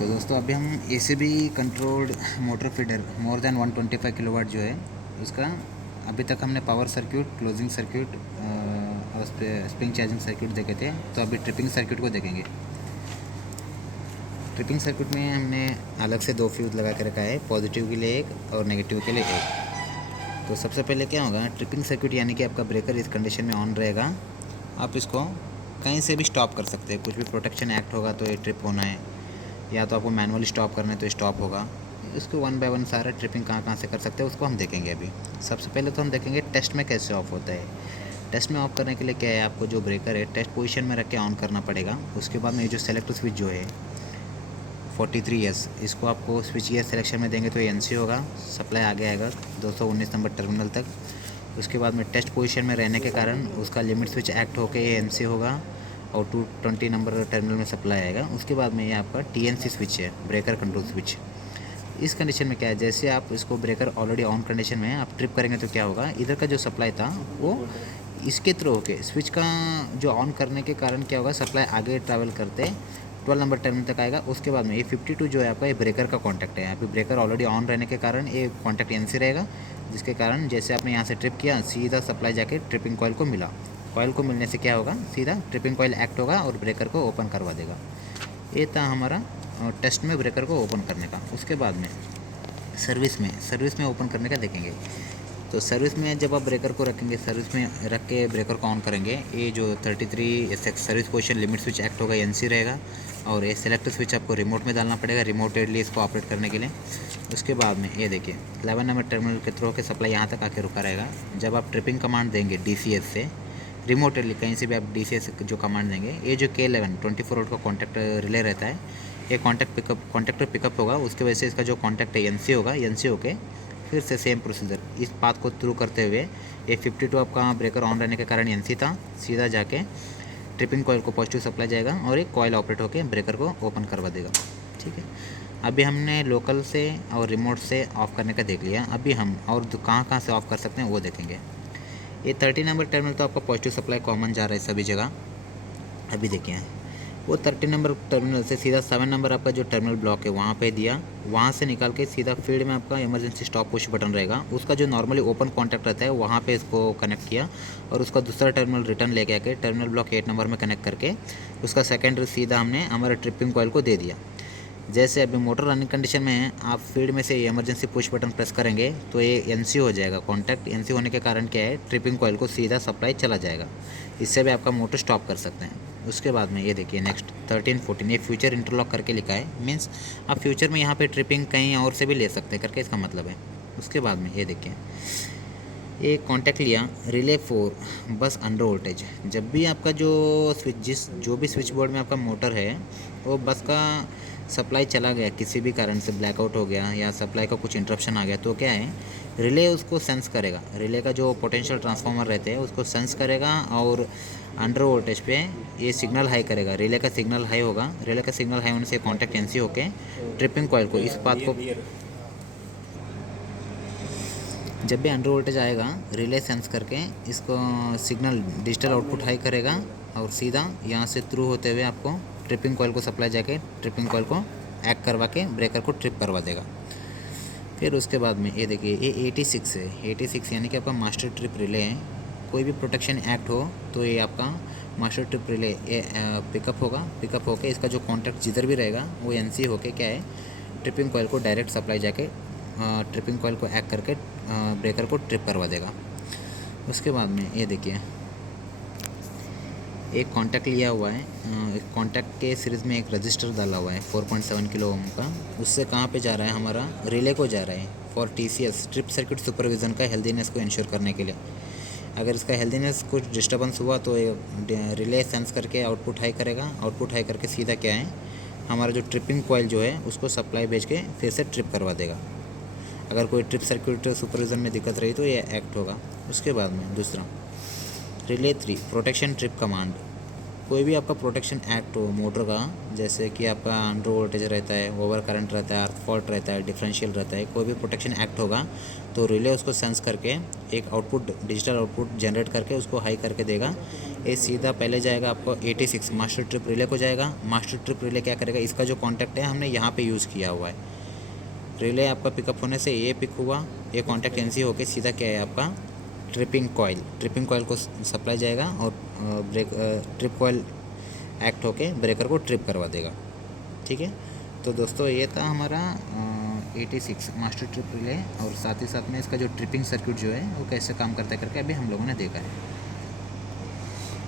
तो दोस्तों अभी हम ACB controlled motor feeder more than 125 kilowatt जो है उसका अभी तक हमने पावर सर्किट, क्लोजिंग सर्किट और स्प्रिंग चार्जिंग सर्किट देखे थे। तो अभी ट्रिपिंग सर्किट को देखेंगे। ट्रिपिंग सर्किट में हमने अलग से दो फ्यूज लगा के रखा है, पॉजिटिव के लिए एक और नेगेटिव के लिए एक। तो सबसे पहले क्या होगा, ट्रिपिंग सर्किट यानी कि आपका ब्रेकर इस कंडीशन में ऑन रहेगा। आप इसको कहीं से भी स्टॉप कर सकते हैं। कुछ भी प्रोटेक्शन एक्ट होगा तो ये ट्रिप होना है, या तो आपको मैनुअली स्टॉप करना है तो स्टॉप होगा। इसको वन बाय वन सारा ट्रिपिंग कहाँ से कर सकते हैं उसको हम देखेंगे। अभी सबसे पहले तो हम देखेंगे टेस्ट में कैसे ऑफ होता है। टेस्ट में ऑफ करने के लिए क्या है, आपको जो ब्रेकर है टेस्ट पोजीशन में रख के ऑन करना पड़ेगा। उसके बाद में ये जो सेलेक्ट स्विच जो है 43S, इसको आपको स्विच गियर सिलेक्शन में देंगे तो ये NC होगा, सप्लाई आगे आएगा 219 नंबर टर्मिनल तक। उसके बाद में टेस्ट पोजीशन में रहने के कारण उसका लिमिट स्विच एक्ट होकर ये NC होगा और 220 नंबर टर्मिनल में सप्लाई आएगा। उसके बाद में ये आपका TNC स्विच है, ब्रेकर कंट्रोल स्विच। इस कंडीशन में क्या है, जैसे आप इसको ब्रेकर ऑलरेडी ऑन कंडीशन में आप ट्रिप करेंगे तो क्या होगा, इधर का जो सप्लाई था वो इसके थ्रू होके स्विच का जो ऑन करने के कारण क्या होगा, सप्लाई आगे ट्रैवल करते 12 नंबर टर्मिनल तक आएगा। उसके बाद में ये 52 जो है आपका ये ब्रेकर का कॉन्टैक्ट है। अभी ब्रेकर ऑलरेडी ऑन रहने के कारण ये कॉन्टैक्ट NC रहेगा, जिसके कारण जैसे आपने यहाँ से ट्रिप किया सीधा सप्लाई जाके ट्रिपिंग कॉइल को मिला। कॉइल को मिलने से क्या होगा, सीधा ट्रिपिंग कॉइल एक्ट होगा और ब्रेकर को ओपन करवा देगा। ये था हमारा टेस्ट में ब्रेकर को ओपन करने का। उसके बाद में सर्विस में ओपन करने का देखेंगे। तो सर्विस में जब आप ब्रेकर को रखेंगे, सर्विस में रख के ब्रेकर को ऑन करेंगे, ये जो 33SX service position limit switch act होगा, NC रहेगा। और ये सेलेक्ट स्विच आपको रिमोट में डालना पड़ेगा, रिमोटेडली इसको ऑपरेट करने के लिए। उसके बाद में ये देखिए 11 नंबर टर्मिनल के थ्रू के सप्लाई यहाँ तक आके रुका रहेगा। जब आप ट्रिपिंग कमांड देंगे DCS से, रिमोटली कहीं से भी आप DCS जो कमांड देंगे, ये जो K11 24 वोल्ट का कॉन्टैक्ट रिले रहता है, ये कॉन्टैक्टर पिकअप होगा। उसकी वजह से इसका जो कॉन्टैक्ट है NC होगा, NC होके फिर से सेम प्रोसीजर इस पाथ को थ्रू करते हुए ये 52 आपका ब्रेकर ऑन रहने के कारण NC था, सीधा जाके ट्रिपिंग कॉइल को पॉजिटिव सप्लाई जाएगा और एक कॉइल ऑपरेट होकर ब्रेकर को ओपन करवा देगा। ठीक है, अभी हमने लोकल से और रिमोट से ऑफ़ करने का देख लिया। अभी हम और कहाँ से ऑफ़ कर सकते हैं वो देखेंगे। ये 30 नंबर टर्मिनल तो आपका पॉजिटिव सप्लाई कॉमन जा रहा है सभी जगह। अभी देखिए वो 30 नंबर टर्मिनल से सीधा 7 नंबर आपका जो टर्मिनल ब्लॉक है वहाँ पे दिया, वहाँ से निकाल के सीधा फील्ड में आपका इमरजेंसी स्टॉप पुश बटन रहेगा, उसका जो नॉर्मली ओपन कॉन्टैक्ट रहता है वहाँ पे इसको कनेक्ट किया और उसका दूसरा टर्मिनल रिटर्न लेके आके टर्मिनल ब्लॉक 8 नंबर में कनेक्ट करके उसका सेकेंडरी सीधा हमने हमारे ट्रिपिंग कॉइल को दे दिया। जैसे अभी मोटर रनिंग कंडीशन में है, आप फील्ड में से इमरजेंसी पुश बटन प्रेस करेंगे तो ये NC हो जाएगा। कॉन्टैक्ट NC होने के कारण क्या है, ट्रिपिंग कॉइल को सीधा सप्लाई चला जाएगा। इससे भी आपका मोटर स्टॉप कर सकते हैं। उसके बाद में ये देखिए नेक्स्ट 13-14 ये फ्यूचर इंटरलॉक करके लिखा है, मीन्स आप फ्यूचर में यहाँ पे ट्रिपिंग कहीं और से भी ले सकते हैं करके इसका मतलब है। उसके बाद में ये देखिए ये कॉन्टैक्ट लिया रिले 4 बस अंडर वोल्टेज। जब भी आपका जो भी स्विच बोर्ड में आपका मोटर है वो बस का सप्लाई चला गया, किसी भी कारण से ब्लैकआउट हो गया या सप्लाई का कुछ इंटरप्शन आ गया, तो क्या है रिले उसको सेंस करेगा। रिले का जो पोटेंशियल ट्रांसफार्मर रहते हैं उसको सेंस करेगा और अंडर वोल्टेज पे ये सिग्नल हाई करेगा। रिले का सिग्नल हाई होगा, रिले का सिग्नल हाई होने से कॉन्टैक्ट NC होके ट्रिपिंग कॉइल को इस बात को जब भी अंडर वोल्टेज आएगा रिले सेंस करके इसको सिग्नल डिजिटल आउटपुट हाई करेगा और सीधा यहाँ से थ्रू होते हुए आपको ट्रिपिंग कॉइल को सप्लाई जाके ट्रिपिंग कॉइल को एक्ट करवा के ब्रेकर को ट्रिप करवा देगा। फिर उसके बाद में ये देखिए ये 86 है, 86 यानी कि आपका मास्टर ट्रिप रिले है। कोई भी प्रोटेक्शन एक्ट हो तो ये आपका मास्टर ट्रिप रिले ये पिकअप होगा। पिकअप होके इसका जो कॉन्टैक्ट जिधर भी रहेगा वो NC होके क्या है, ट्रिपिंग कॉइल को डायरेक्ट सप्लाई जाके ट्रिपिंग कॉइल को एक्ट करके ब्रेकर को ट्रिप करवा देगा। उसके बाद में ये देखिए एक कॉन्टैक्ट लिया हुआ है, एक कॉन्टैक्ट के सीरीज़ में एक रजिस्टर डाला हुआ है 4.7 किलो ओम का। उससे कहाँ पे जा रहा है, हमारा रिले को जा रहा है for TCS trip circuit supervision का हेल्दीनेस को इंश्योर करने के लिए। अगर इसका हेल्दीनेस कुछ डिस्टर्बेंस हुआ तो रिले सेंस करके आउटपुट हाई करेगा। आउटपुट हाई करके सीधा क्या है, हमारा जो ट्रिपिंग कॉइल जो है उसको सप्लाई भेज के फिर से ट्रिप करवा देगा। अगर कोई ट्रिप सर्किट सुपरविज़न में दिक्कत रही तो ये एक्ट होगा। उसके बाद में दूसरा रिले 3 प्रोटेक्शन ट्रिप कमांड। कोई भी आपका प्रोटेक्शन एक्ट हो मोटर का, जैसे कि आपका अंडर वोल्टेज रहता है, ओवर करंट रहता है, अर्थ फॉल्ट रहता है, डिफरेंशियल रहता है, कोई भी प्रोटेक्शन एक्ट होगा तो रिले उसको सेंस करके एक आउटपुट डिजिटल आउटपुट जनरेट करके उसको हाई करके देगा। ये सीधा पहले जाएगा आपको 86 मास्टर ट्रिप रिले को जाएगा। मास्टर ट्रिप रिले क्या करेगा, इसका जो कॉन्टैक्ट है हमने यहाँ पे यूज़ किया हुआ है। रिले आपका पिकअप होने से ये पिक हुआ, ये कॉन्टैक्ट एनसी होके सीधा क्या है आपका ट्रिपिंग कॉइल को सप्लाई जाएगा और ट्रिप कॉइल एक्ट होके ब्रेकर को ट्रिप करवा देगा। ठीक है, तो दोस्तों ये था हमारा 86 मास्टर ट्रिप रिले, और साथ ही साथ में इसका जो ट्रिपिंग सर्किट जो है वो कैसे काम करता है करके अभी हम लोगों ने देखा है।